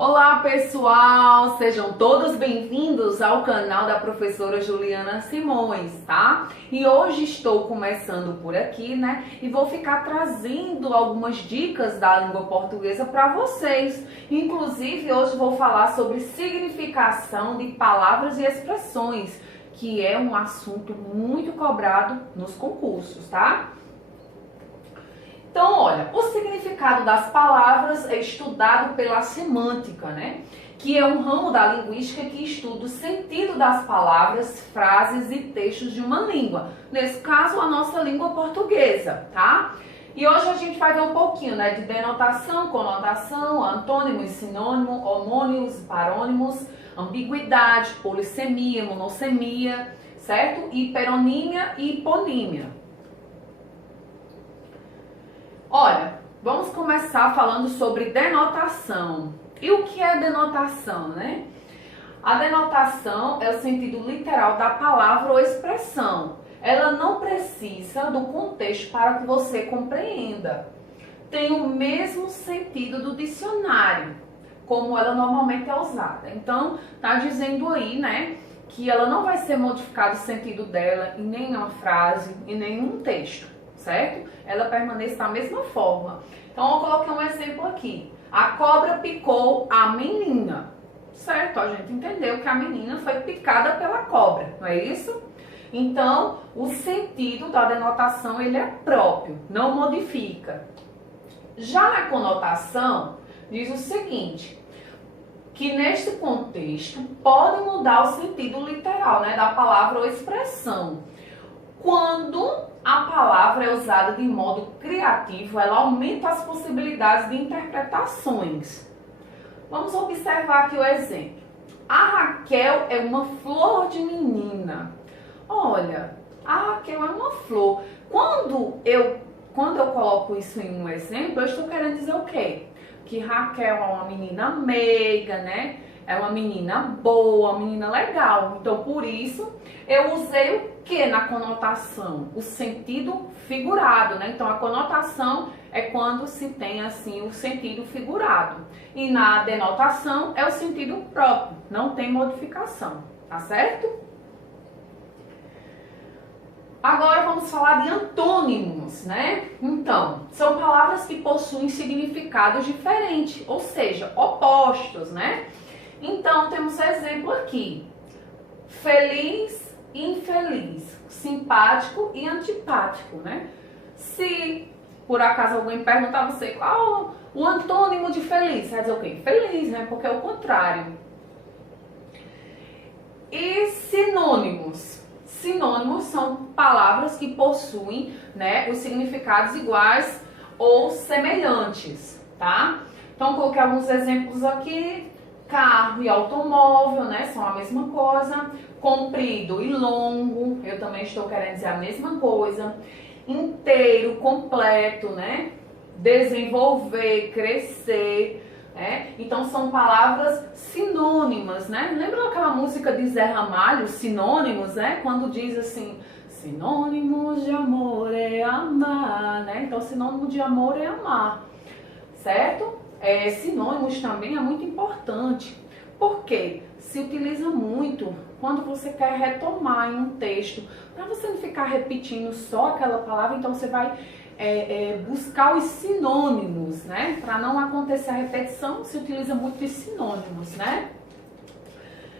Olá pessoal, sejam todos bem-vindos ao canal da professora Juliana Simões, tá? E hoje estou começando por aqui, né? E vou ficar trazendo algumas dicas da língua portuguesa para vocês. Inclusive, hoje vou falar sobre significação de palavras e expressões, que é um assunto muito cobrado nos concursos, tá? Então, olha, o significado das palavras é estudado pela semântica, né? Que é um ramo da linguística que estuda o sentido das palavras, frases e textos de uma língua. Nesse caso, a nossa língua portuguesa, tá? E hoje a gente vai ver um pouquinho, né, de denotação, conotação, antônimo e sinônimo, homônimos e parônimos, ambiguidade, polissemia, monossemia, certo? Hiperonímia e hiponímia. Olha, vamos começar falando sobre denotação. E o que é denotação, né? A denotação é o sentido literal da palavra ou expressão. Ela não precisa do contexto para que você compreenda. Tem o mesmo sentido do dicionário, como ela normalmente é usada. Então, tá dizendo aí, né, que ela não vai ser modificado o sentido dela em nenhuma frase, em nenhum texto. Certo? Ela permanece da mesma forma. Então, eu coloquei um exemplo aqui. A cobra picou a menina. Certo? A gente entendeu que a menina foi picada pela cobra, não é isso? Então, o sentido da denotação, ele é próprio, não modifica. Já na conotação, diz o seguinte, que neste contexto pode mudar o sentido literal, né, da palavra ou expressão. Quando a palavra é usada de modo criativo, ela aumenta as possibilidades de interpretações. Vamos observar aqui o exemplo. A Raquel é uma flor de menina. Olha, a Raquel é uma flor. Quando eu coloco isso em um exemplo, eu estou querendo dizer o quê? Que Raquel é uma menina meiga, né? É uma menina boa, uma menina legal. Então, por isso, eu usei o que na conotação? O sentido figurado, né? Então, a conotação é quando se tem, assim, o sentido figurado. E na denotação é o sentido próprio, não tem modificação, tá certo? Agora vamos falar de antônimos, né? Então, são palavras que possuem significados diferentes, ou seja, opostos, né? Então, temos exemplo aqui. Feliz e infeliz. Simpático e antipático, né? Se, por acaso, alguém perguntar a você qual o antônimo de feliz, você vai dizer o quê? Feliz, né? Porque é o contrário. E sinônimos. Sinônimos são palavras que possuem, né, os significados iguais ou semelhantes, tá? Então, coloquei alguns exemplos aqui. Carro e automóvel, né, são a mesma coisa. Comprido e longo, eu também estou querendo dizer a mesma coisa. Inteiro, completo, né? Desenvolver, crescer, né? Então são palavras sinônimas, né? Lembra aquela música de Zé Ramalho, Sinônimos, né? Quando diz assim, sinônimos de amor é amar, né? Então sinônimo de amor é amar, certo? Sinônimos também é muito importante, porque se utiliza muito quando você quer retomar em um texto, para você não ficar repetindo só aquela palavra, então você vai buscar os sinônimos, né? Para não acontecer a repetição, se utiliza muito os sinônimos, né?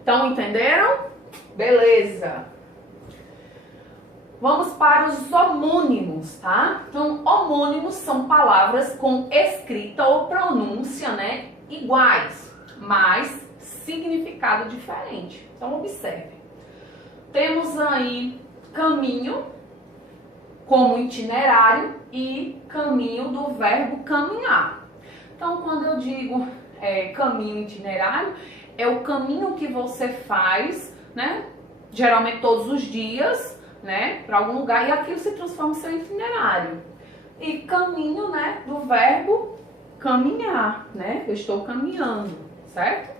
Então, entenderam? Beleza! Vamos para os homônimos, tá? Então, homônimos são palavras com escrita ou pronúncia, né, iguais, mas significado diferente. Então, observe. Temos aí caminho como itinerário e caminho do verbo caminhar. Então, quando eu digo caminho itinerário, é o caminho que você faz, né, geralmente todos os dias, né, para algum lugar, e aquilo se transforma em seu itinerário. E caminho, né, do verbo caminhar, né, eu estou caminhando, certo?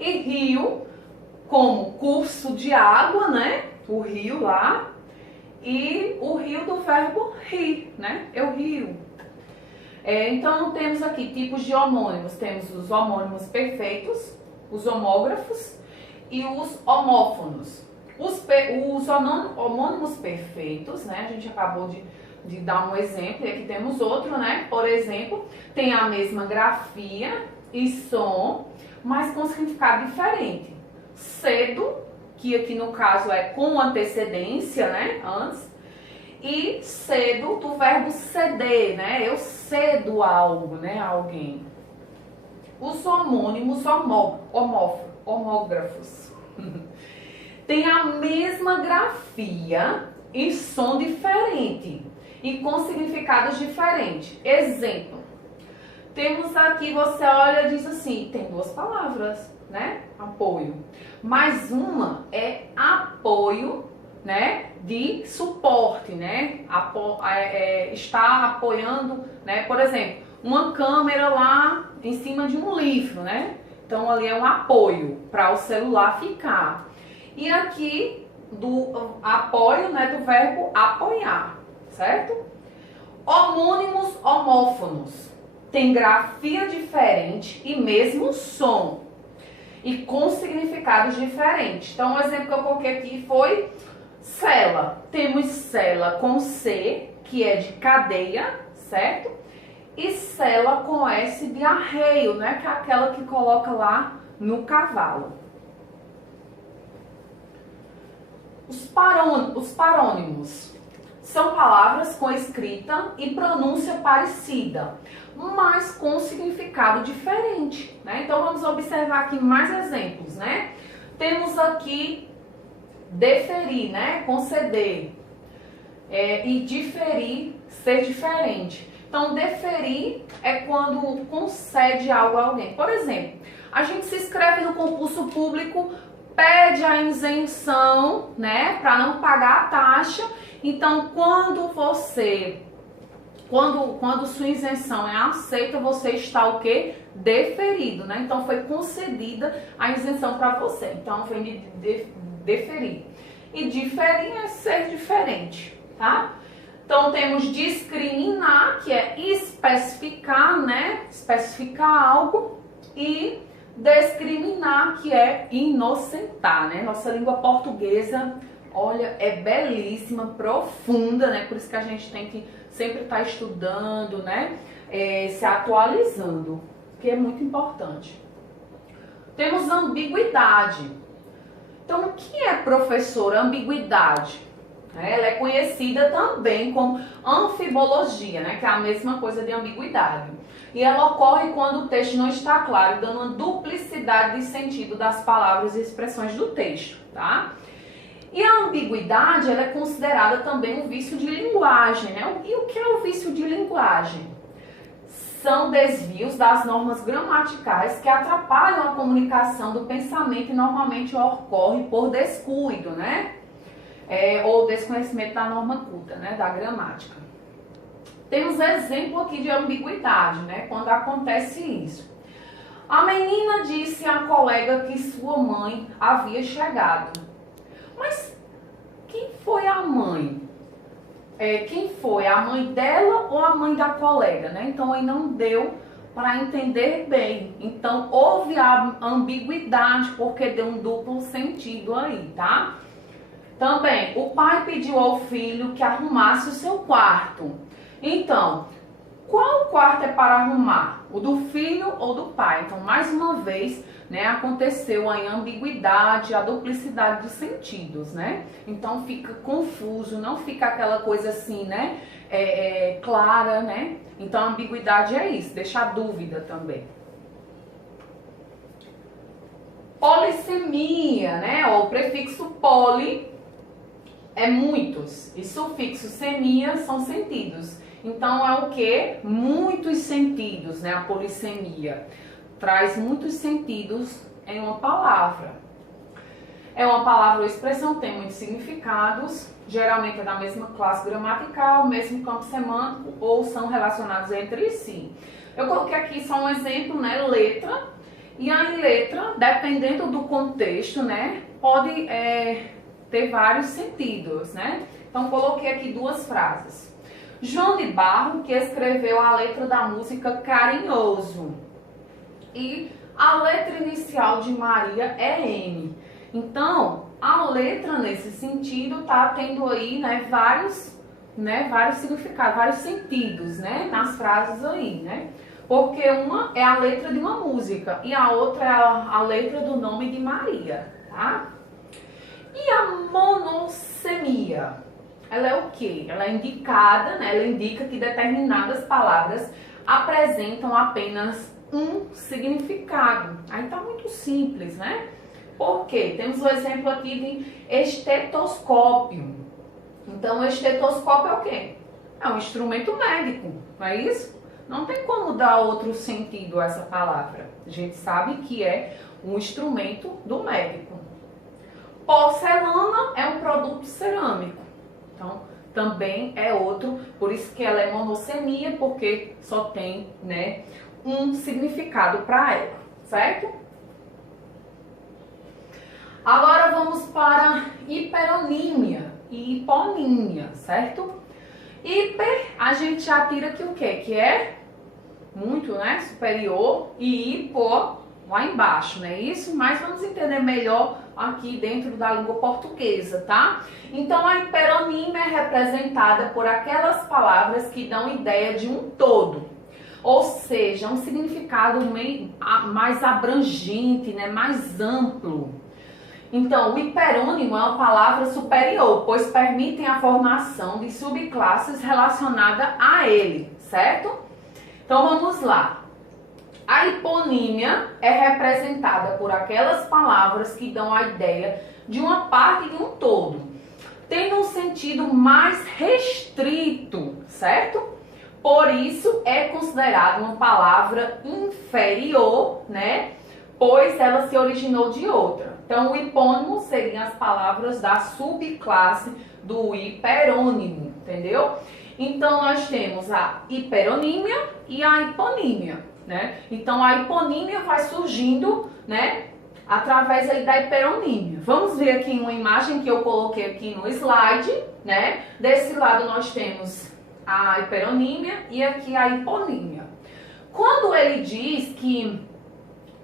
E rio, como curso de água, né, o rio lá, e o rio do verbo rir, né, eu rio. Então temos aqui tipos de homônimos. Temos os homônimos perfeitos, os homógrafos e os homófonos. Os homônimos perfeitos, né? A gente acabou de dar um exemplo, e aqui temos outro, né? Por exemplo, tem a mesma grafia e som, mas com significado diferente. Cedo, que aqui no caso é com antecedência, né? Antes. E cedo do verbo ceder, né? Eu cedo algo, né? A alguém. Os homônimos homógrafos tem a mesma grafia e som diferente e com significados diferentes. Exemplo, temos aqui, você olha e diz assim, tem duas palavras, né? Apoio. Mas uma é apoio, né? De suporte, né? Está apoiando, né? Por exemplo, uma câmera lá em cima de um livro, né? Então ali é um apoio para o celular ficar. E aqui do apoio, né, do verbo apoiar, certo? Homônimos homófonos. Tem grafia diferente e mesmo som. E com significados diferentes. Então o exemplo que eu coloquei aqui foi cela. Temos cela com C, que é de cadeia, certo? E cela com S de arreio, né? Que é aquela que coloca lá no cavalo. Os parônimos são palavras com escrita e pronúncia parecida, mas com significado diferente, né? Então vamos observar aqui mais exemplos, né? Temos aqui deferir, né? Conceder, e diferir, ser diferente. Então deferir é quando concede algo a alguém. Por exemplo, a gente se inscreve no concurso público, pede a isenção, né, para não pagar a taxa. Então, quando sua isenção é aceita, você está o quê? Deferido, né? Então, foi concedida a isenção para você. Então, vem de deferir. E diferir é ser diferente, tá? Então, temos discriminar, que é especificar, né? Especificar algo. E discriminar, que é inocentar, né? Nossa língua portuguesa, olha, é belíssima, profunda, né? Por isso que a gente tem que sempre estar estudando, né? Se atualizando, que é muito importante. Temos ambiguidade. Então, o que é, professora, ambiguidade? Ela é conhecida também como anfibologia, né? Que é a mesma coisa de ambiguidade. E ela ocorre quando o texto não está claro, dando uma duplicidade de sentido das palavras e expressões do texto, tá? E a ambiguidade, ela é considerada também um vício de linguagem, né? E o que é o vício de linguagem? São desvios das normas gramaticais que atrapalham a comunicação do pensamento e normalmente ocorre por descuido, né? Ou desconhecimento da norma culta, né? Da gramática. Temos exemplo aqui de ambiguidade, né? Quando acontece isso. A menina disse à colega que sua mãe havia chegado. Mas quem foi a mãe? Quem foi? A mãe dela ou a mãe da colega, né? Então aí não deu para entender bem. Então houve a ambiguidade porque deu um duplo sentido aí, tá? Também, o pai pediu ao filho que arrumasse o seu quarto. Então, qual quarto é para arrumar? O do filho ou do pai? Então, mais uma vez, né, aconteceu a ambiguidade, a duplicidade dos sentidos, né? Então, fica confuso, não fica aquela coisa assim, né, clara, né? Então, a ambiguidade é isso, deixa a dúvida também. Polissemia, né? O prefixo poli é muitos e sufixo semia são sentidos. Então é o que? Muitos sentidos, né? A polissemia traz muitos sentidos em uma palavra. É uma palavra ou expressão, tem muitos significados, geralmente é da mesma classe gramatical, mesmo campo semântico ou são relacionados entre si. Eu coloquei aqui só um exemplo, né? Letra. E a letra, dependendo do contexto, né? Pode ter vários sentidos, né? Então coloquei aqui duas frases. João de Barro, que escreveu a letra da música Carinhoso. E a letra inicial de Maria é M. Então, a letra nesse sentido tá tendo aí, vários significados, vários sentidos, nas frases aí, Porque uma é a letra de uma música e a outra é a letra do nome de Maria, tá? E a monossemia? Ela é o quê? Ela é indicada, ela indica que determinadas palavras apresentam apenas um significado. Aí tá muito simples, Por quê? Temos o exemplo aqui de estetoscópio. Então, o estetoscópio é o quê? É um instrumento médico, não é isso? Não tem como dar outro sentido a essa palavra. A gente sabe que é um instrumento do médico. Porcelana é um produto cerâmico. Então, também é outro, por isso que ela é monossemia, porque só tem, um significado para ela, certo? Agora vamos para hiperonímia e hiponímia, certo? Hiper, a gente já tira aqui o quê? Que é muito, superior, e hipo, lá embaixo, não é isso? Mas vamos entender melhor aqui dentro da língua portuguesa, tá? Então, a hiperonímia é representada por aquelas palavras que dão ideia de um todo. Ou seja, um significado mais abrangente, mais amplo. Então, o hiperônimo é uma palavra superior, pois permitem a formação de subclasses relacionadas a ele, certo? Então, vamos lá. A hiponímia é representada por aquelas palavras que dão a ideia de uma parte de um todo, tendo um sentido mais restrito, certo? Por isso é considerada uma palavra inferior, pois ela se originou de outra. Então, o hipônimo seriam as palavras da subclasse do hiperônimo, entendeu? Então, nós temos a hiperonímia e a hiponímia, Então, a hiponímia vai surgindo, através aí da hiperonímia. Vamos ver aqui uma imagem que eu coloquei aqui no slide, Desse lado nós temos a hiperonímia e aqui a hiponímia. Quando ele diz que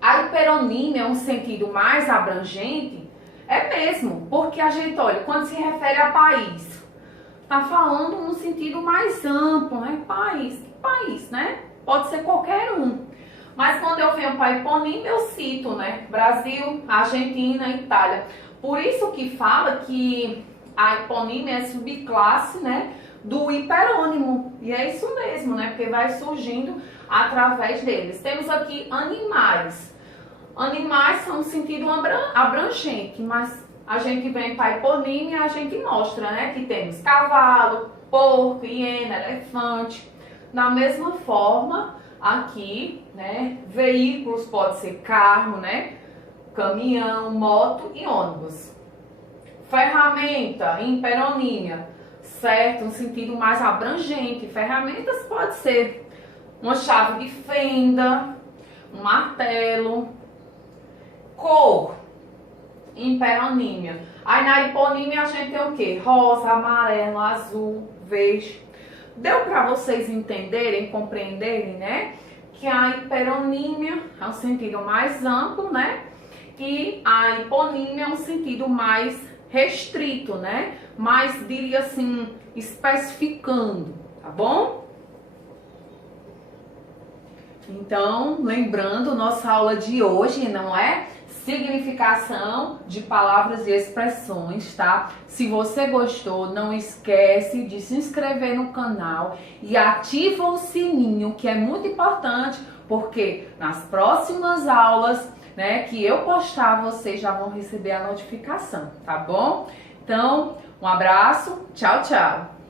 a hiperonímia é um sentido mais abrangente, é mesmo, porque a gente, olha, quando se refere a país, tá falando num sentido mais amplo, País, que país, Pode ser qualquer um. Mas quando eu venho para a hiponímia, eu cito, Brasil, Argentina, Itália. Por isso que fala que a hiponímia é subclasse, do hiperônimo. E é isso mesmo, Porque vai surgindo através deles. Temos aqui animais. Animais são um sentido abrangente, mas a gente vem para a hiponímia e a gente mostra, que temos cavalo, porco, hiena, elefante. Da mesma forma, aqui, veículos pode ser carro, caminhão, moto e ônibus. Ferramenta, hiperonímia, certo? Um sentido mais abrangente. Ferramentas pode ser uma chave de fenda, um martelo. Cor, hiperonímia. Aí na hiponímia a gente tem o quê? Rosa, amarelo, azul, verde. Deu para vocês entenderem, compreenderem, que a hiperonímia é um sentido mais amplo, E a hiponímia é um sentido mais restrito, Mais, diria assim, especificando, tá bom? Então, lembrando, nossa aula de hoje, não é? Significação de palavras e expressões, tá? Se você gostou, não esquece de se inscrever no canal e ativa o sininho, que é muito importante, porque nas próximas aulas, que eu postar, vocês já vão receber a notificação, tá bom? Então, um abraço, tchau, tchau!